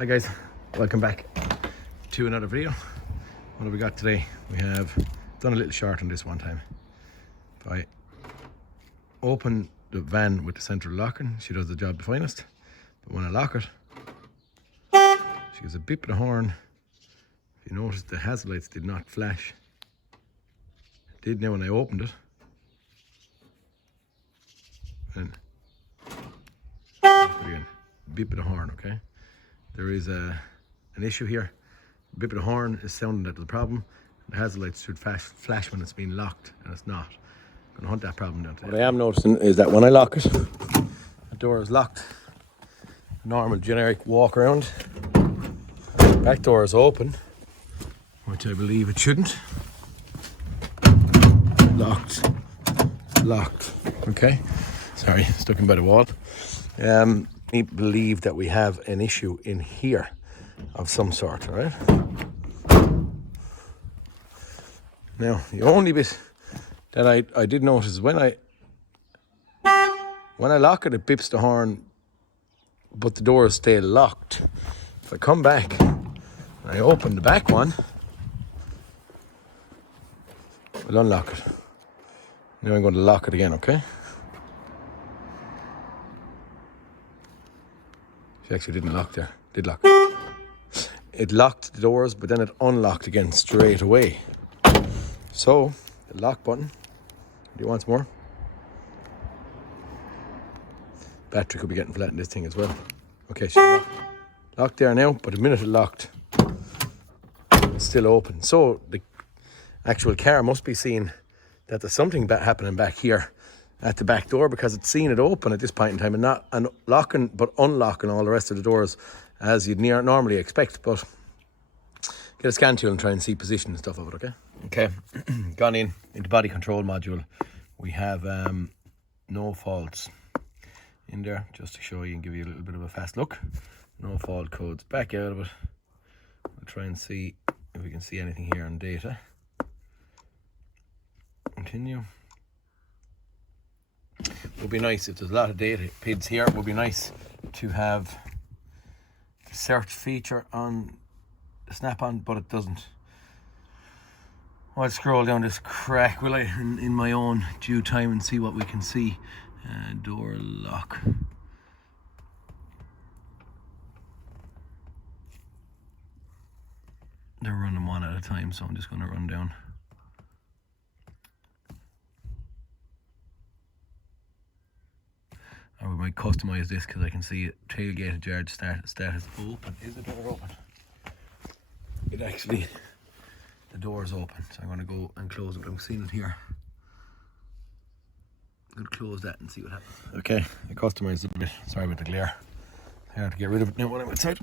Hi guys, welcome back to another video. What have we got today? We have done a little short on this one time. If I open the van with the central locking, she does the job the finest. But when I lock it, she gives a beep of the horn. If you notice, the hazard lights did not flash. It did now when I opened it. And again, beep of the horn, okay? There is an issue here. The beep of the horn is sounding that there's a problem. The hazard lights should flash when it's being locked, and it's not. I'm going to hunt that problem down today. What I am noticing is that when I lock it, the door is locked. Normal generic walk around. The back door is open, which I believe it shouldn't. Locked. Okay. Sorry, stuck in by the wall. I believe that we have an issue in here of some sort, all right? Now, the only bit that I did notice is when I lock it, it bips the horn, but the door is still locked. If I come back and I open the back one, I'll unlock it. Now I'm going to lock it again, okay? She actually didn't lock there. Did lock. It locked the doors, but then it unlocked again straight away. So, the lock button. Do you want some more? Battery could be getting flat in this thing as well. Okay, so locked there now, but the minute it locked, it's still open. So, the actual car must be seeing that there's something happening back here at the back door, because it's seen it open at this point in time and not locking but unlocking all the rest of the doors as you'd normally expect. But get a scan tool and try and see position and stuff of it, okay? Okay, gone into body control module. We have no faults in there, just to show you and give you a little bit of a fast look. No fault codes. Back out of it. We'll try and see if we can see anything here on data. Continue. It would be nice if there's a lot of data PIDs here. It would be nice to have the search feature on the Snap-on, but it doesn't. I'll scroll down this crack, will I, in my own due time and see what we can see. Door lock. They're running one at a time, so I'm just going to run down. Or we might customize this because I can see it. Tailgate ajar status open. Is the door open? It actually, the door is open. So I'm going to go and close it. I'm seeing it here. I'm going to close that and see what happens. Okay, I customized it a bit. Sorry about the glare. I have to get rid of it now when I'm outside.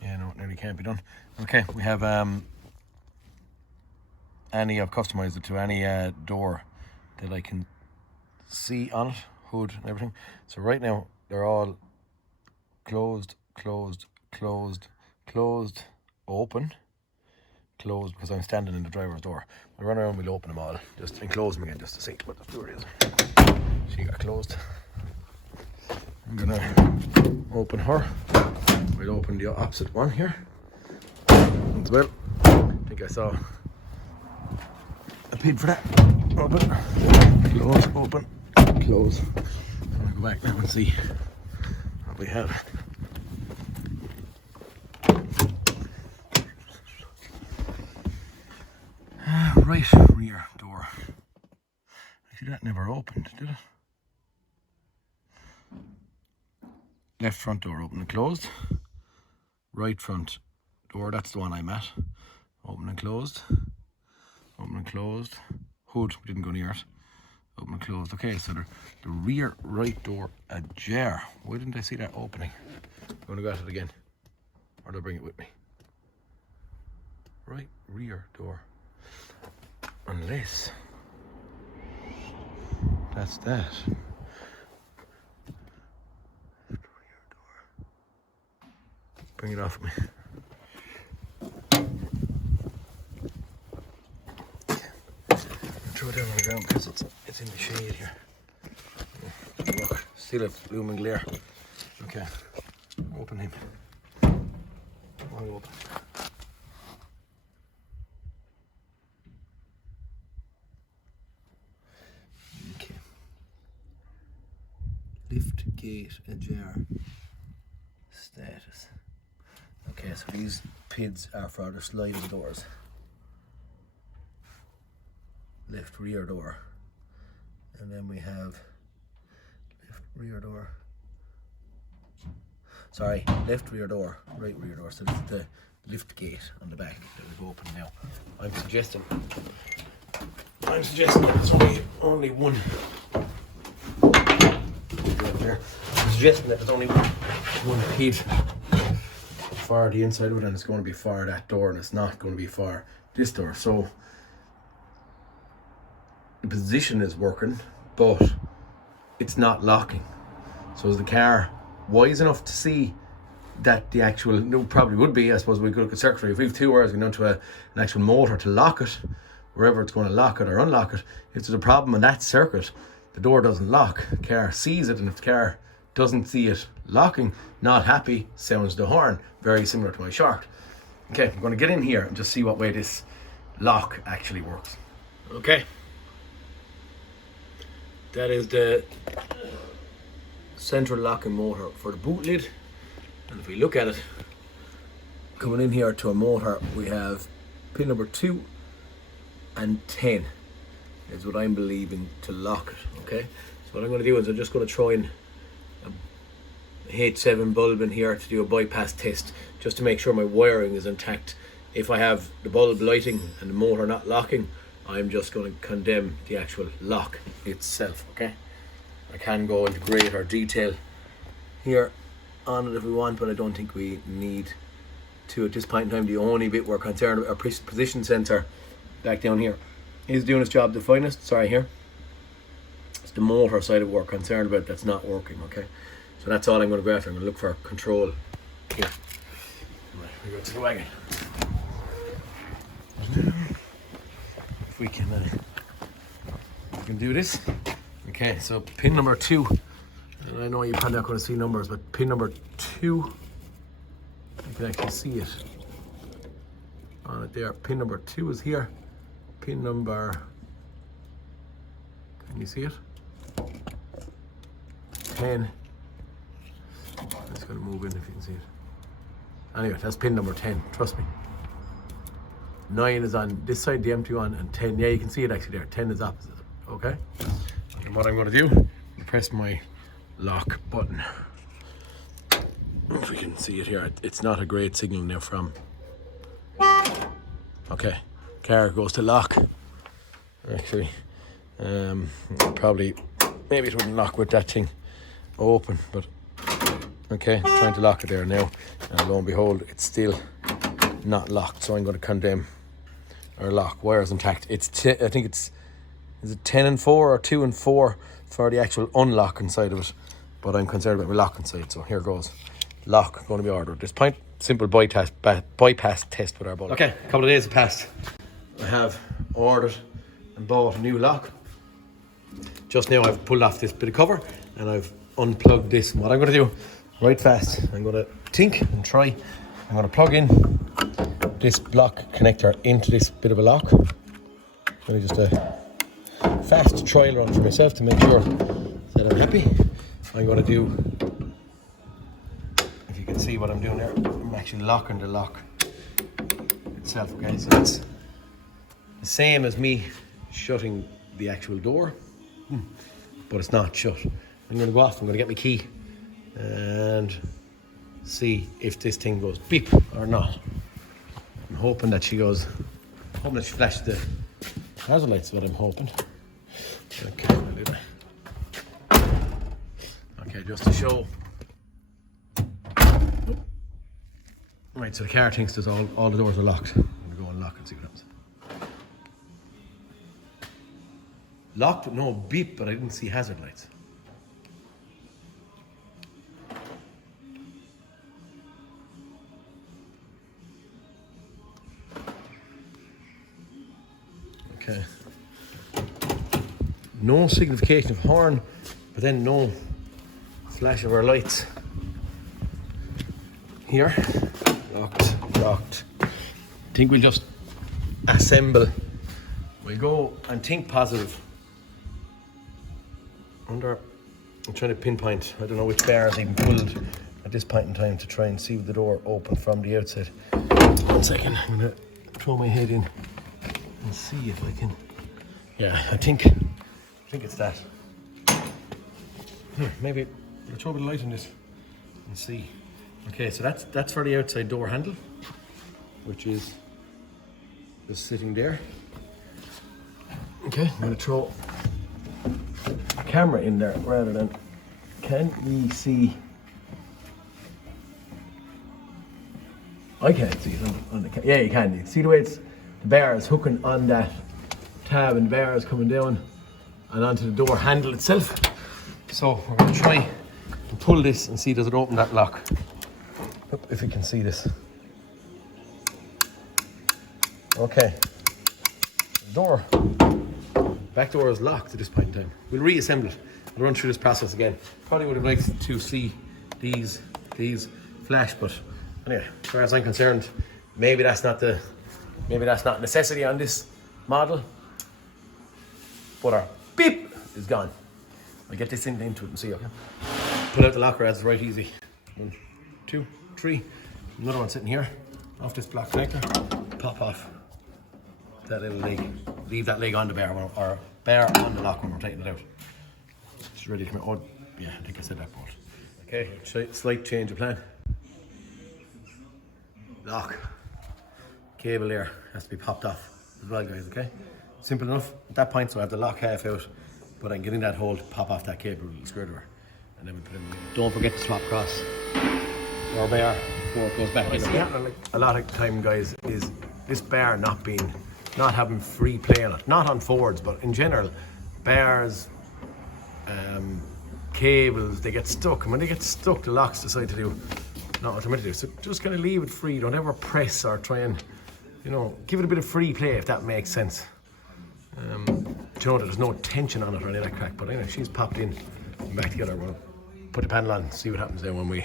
Yeah, no, it nearly can't be done. Okay, we have I've customized it to any door that I can see on it. Hood and everything. So right now they're all closed, open, closed, because I'm standing in the driver's door. We'll run around, we'll open them all, just and close them again just to see what the door is. She got closed. I'm gonna open her. We'll open the opposite one here as well. I think I saw a PID for that. Open, close, open, close. I'm going to go back now and see what we have. Right rear door. Actually, that never opened, did it? Left front door open and closed. Right front door, that's the one I'm at. Open and closed. Open and closed. Hood, we didn't go near it. Open and closed. Okay, so the rear right door ajar. Why didn't I see that opening? I'm going to go at it again. Or do I bring it with me? Right rear door. Unless that's that. Rear door. Bring it off with me. Throw it down on the ground because it's in the shade here. Look, still a blooming glare. Okay, open him. Wide open. Okay. Lift gate ajar. Status. Okay, so these PIDs are for the sliding doors. Left rear door. And then we have left rear door. Sorry, left rear door, right rear door. So this is the lift gate on the back that we've opened now. I'm suggesting there's only one. There. I'm suggesting that there's only one PID for the inside of it, and it's going to be for that door, and it's not going to be for this door. So the position is working, but it's not locking. So is the car wise enough to see that the actual, no, probably would be, I suppose we could look at circuitry. If we have 2 wires going down to an actual motor to lock it, wherever it's going to lock it or unlock it, if there's a problem in that circuit, the door doesn't lock, the car sees it, and if the car doesn't see it locking, not happy, sounds the horn, very similar to my shark. Okay, I'm going to get in here and just see what way this lock actually works. Okay, that is the central locking motor for the boot lid, and if we look at it, coming in here to a motor, we have pin number 2 and 10 is what I'm believing to lock it. Okay, so what I'm going to do is I'm just going to throw in a H7 bulb in here to do a bypass test, just to make sure my wiring is intact. If I have the bulb lighting and the motor not locking, I'm just going to condemn the actual lock itself. Okay, I can go into greater detail here on it if we want, but I don't think we need to at this point in time. The only bit we're concerned about, our position sensor back down here, is doing its job the finest. Sorry, here it's the motor side of what we're concerned about that's not working. Okay, so that's all I'm going to go after. I'm going to look for control here. Right, we go to the wagon. If we can do this. Okay, so pin number 2, and I know you're probably not going to see numbers, but pin number 2, you can actually see it on it there. Pin number 2 is here. Pin number, can you see it? 10. I'm just going to move in if you can see it. Anyway, that's pin number 10, trust me. 9 is on this side, the empty one, and 10, yeah, you can see it actually there. 10 is opposite, okay? And what I'm going to do, press my lock button. If we can see it here, it's not a great signal now from. Okay, car goes to lock. Actually, probably, maybe it wouldn't lock with that thing open, but okay, I'm trying to lock it there now, and lo and behold, it's still not locked. So I'm going to condemn our lock. Wire's intact. It's I think it's, is it 10 and 4 or 2 and 4 for the actual unlocking side of it, but I'm concerned about my locking side. So here goes. Lock going to be ordered at this point. Simple bypass test with our bulb. Okay, a couple of days have passed. I have ordered and bought a new lock. Just now I've pulled off this bit of cover and I've unplugged this. And what I'm going to do, right fast, I'm going to think and try. I'm going to plug in this block connector into this bit of a lock. Really just a fast trial run for myself to make sure that I'm happy. I'm going to do, if you can see what I'm doing there, I'm actually locking the lock itself. Okay, so it's the same as me shutting the actual door, but it's not shut. I'm going to go off, I'm going to get my key and see if this thing goes beep or not. I'm hoping that she goes, hoping that she flashes the hazard lights is what I'm hoping. Okay, I'll do that. Okay, just to show. Right, so the car thinks there's all the doors are locked. I'm going to go and lock and see what happens. Locked but no beep, but I didn't see hazard lights. Okay. No signification of horn, but then no flash of our lights. Here, locked. locked. I think we'll just assemble. We'll go and think positive. I'm trying to pinpoint. I don't know which bar is even pulled at this point in time to try and see the door open from the outside. 1 second. I'm gonna throw my head in and see if I can. Yeah, I think it's that. Here, maybe I'll throw a bit of light on this and see. Okay, so that's for the outside door handle, which is just sitting there. Okay, I'm gonna throw a camera in there rather than. Can we see? I can't see it on the yeah, you can. You see the way the bar is hooking on that tab and the bar is coming down and onto the door handle itself. So we're going to try and pull this and see does it open that lock. If you can see this. Okay. The door. Back door is locked at this point in time. We'll reassemble it. We'll run through this process again. Probably would have liked to see these flash, but anyway, as far as I'm concerned, maybe that's not a necessity on this model. But our beep is gone. I'll get this into it and see, okay? Pull out the locker, that's right easy. 1, 2, 3. Another one sitting here. Off this block connector. Pop off that little leg. Leave that leg on the bar or bar on the lock when we're taking it out. It's ready to come out. Oh, yeah, I think I said that bolt. Okay, slight change of plan. Lock. Cable there has to be popped off as well, guys, okay? Simple enough. At that point, so I have the lock half out, but I can get in that hole to pop off that cable with the screwdriver. And then we put it in. Don't forget to swap across our bar before it goes back in. A lot of time, guys, is this bar not having free play on it. Not on Fords, but in general, bars, cables, they get stuck. And when they get stuck, the locks decide to do not what they're meant to do. So just kind of leave it free. Don't ever press or try and, give it a bit of free play, if that makes sense. There's no tension on it or any of that crack. But anyway, she's popped in and back together. We'll put the panel on, see what happens then when we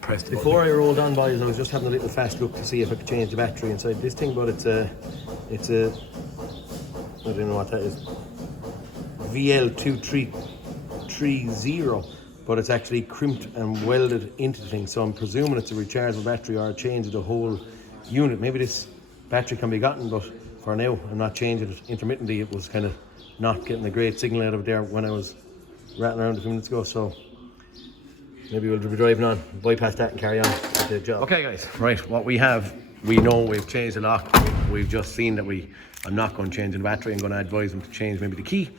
press the button. Before I rolled on, boys, I was just having a little fast look to see if I could change the battery inside this thing, but it's a I don't know what that is. VL2330, but it's actually crimped and welded into the thing, so I'm presuming it's a rechargeable battery or a change of the whole unit. Maybe this battery can be gotten, but for now I'm not changing it. Intermittently it was kind of not getting a great signal out of it there when I was rattling around a few minutes ago, so maybe we'll be driving on, bypass that and carry on with the job. Okay, guys, right, what we know we've changed the lock. We've just seen that I'm not going to change the battery. I'm going to advise them to change maybe the key,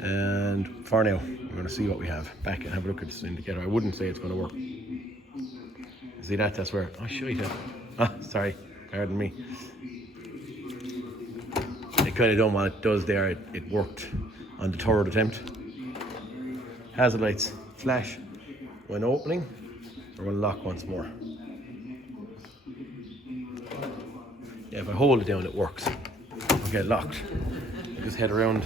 and for now we're going to see what we have. Back and have a look at this indicator. I wouldn't say it's going to work. See that? That's where, oh shit, sorry, pardon me. It kind of done what it does there. It worked on the third attempt. Hazard lights flash when opening or when lock once more. Yeah, if I hold it down, it works. Okay, locked. Just head around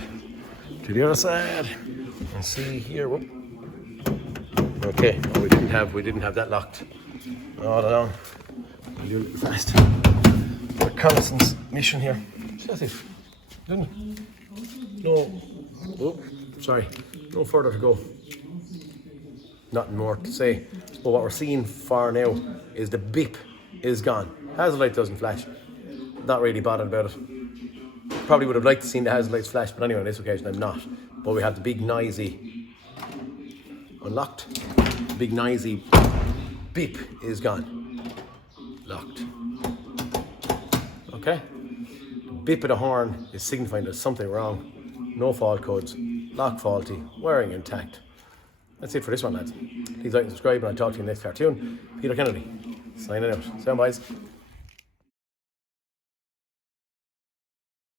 to the other side and see here. Whoop. Okay, oh, we didn't have that locked all along. I'll do a little fast. Reconnaissance mission here. That's it. Didn't it? No. Oh, sorry. No further to go. Nothing more to say. But what we're seeing for now is the beep is gone. Hazard light doesn't flash. Not really bothered about it. Probably would have liked to see the hazard lights flash, but anyway, on this occasion I'm not. But we have the big noisy unlocked. Big noisy beep is gone. Locked. Okay. The beep of the horn is signifying there's something wrong. No fault codes. Lock faulty. Wiring intact. That's it for this one, lads. Please like and subscribe, and I'll talk to you in the next cartoon. Peter Kennedy, signing out. Sound, boys.